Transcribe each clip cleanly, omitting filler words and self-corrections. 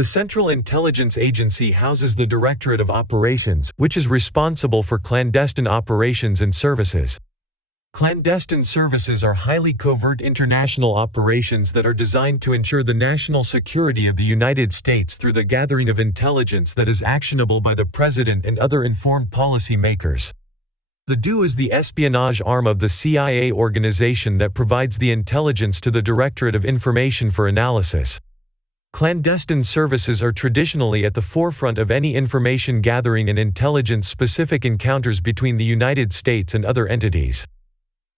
The Central Intelligence Agency houses the Directorate of Operations, which is responsible for clandestine operations and services. Clandestine services are highly covert international operations that are designed to ensure the national security of the United States through the gathering of intelligence that is actionable by the President and other informed policy makers. The DO is the espionage arm of the CIA organization that provides the intelligence to the Directorate of Information for analysis. Clandestine services are traditionally at the forefront of any information gathering and intelligence-specific encounters between the United States and other entities.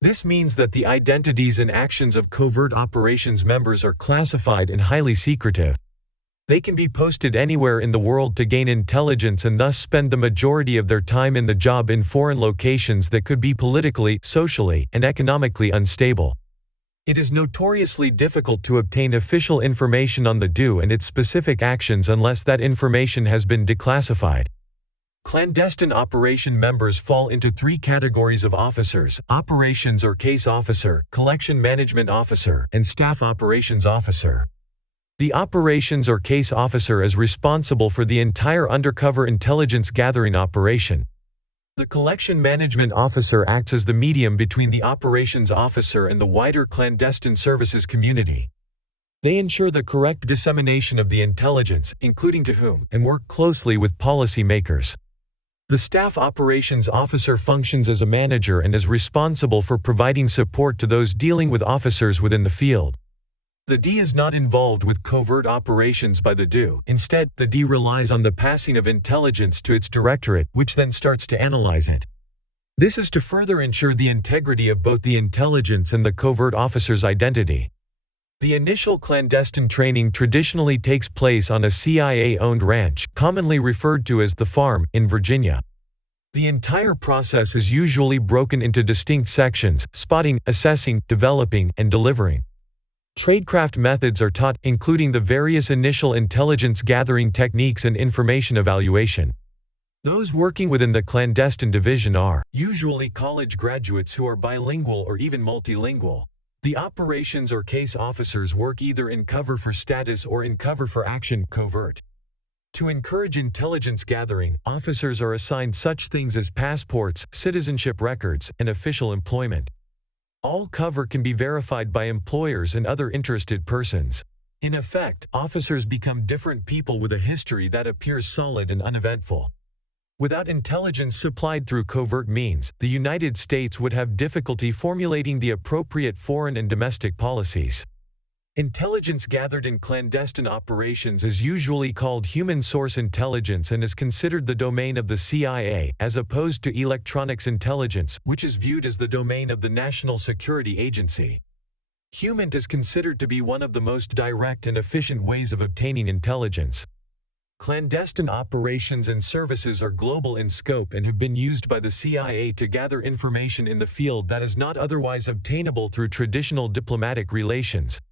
This means that the identities and actions of covert operations members are classified and highly secretive. They can be posted anywhere in the world to gain intelligence and thus spend the majority of their time in the job in foreign locations that could be politically, socially, and economically unstable. It is notoriously difficult to obtain official information on the DO and its specific actions unless that information has been declassified. Clandestine operation members fall into three categories of officers: operations or case officer, collection management officer, and staff operations officer. The operations or case officer is responsible for the entire undercover intelligence gathering operation. The collection management officer acts as the medium between the operations officer and the wider clandestine services community. They ensure the correct dissemination of the intelligence, including to whom, and work closely with policy makers. The staff operations officer functions as a manager and is responsible for providing support to those dealing with officers within the field. The D is not involved with covert operations by the DO. Instead, the D relies on the passing of intelligence to its directorate, which then starts to analyze it. This is to further ensure the integrity of both the intelligence and the covert officer's identity. The initial clandestine training traditionally takes place on a CIA-owned ranch, commonly referred to as the farm, in Virginia. The entire process is usually broken into distinct sections: spotting, assessing, developing, and delivering. Tradecraft methods are taught, including the various initial intelligence gathering techniques and information evaluation. Those working within the clandestine division are usually college graduates who are bilingual or even multilingual. The operations or case officers work either in cover for status or in cover for action, covert. To encourage intelligence gathering, officers are assigned such things as passports, citizenship records, and official employment. All cover can be verified by employers and other interested persons. In effect, officers become different people with a history that appears solid and uneventful. Without intelligence supplied through covert means, the United States would have difficulty formulating the appropriate foreign and domestic policies. Intelligence gathered in clandestine operations is usually called human source intelligence and is considered the domain of the CIA, as opposed to electronics intelligence, which is viewed as the domain of the National Security Agency. Human is considered to be one of the most direct and efficient ways of obtaining intelligence. Clandestine operations and services are global in scope and have been used by the CIA to gather information in the field that is not otherwise obtainable through traditional diplomatic relations.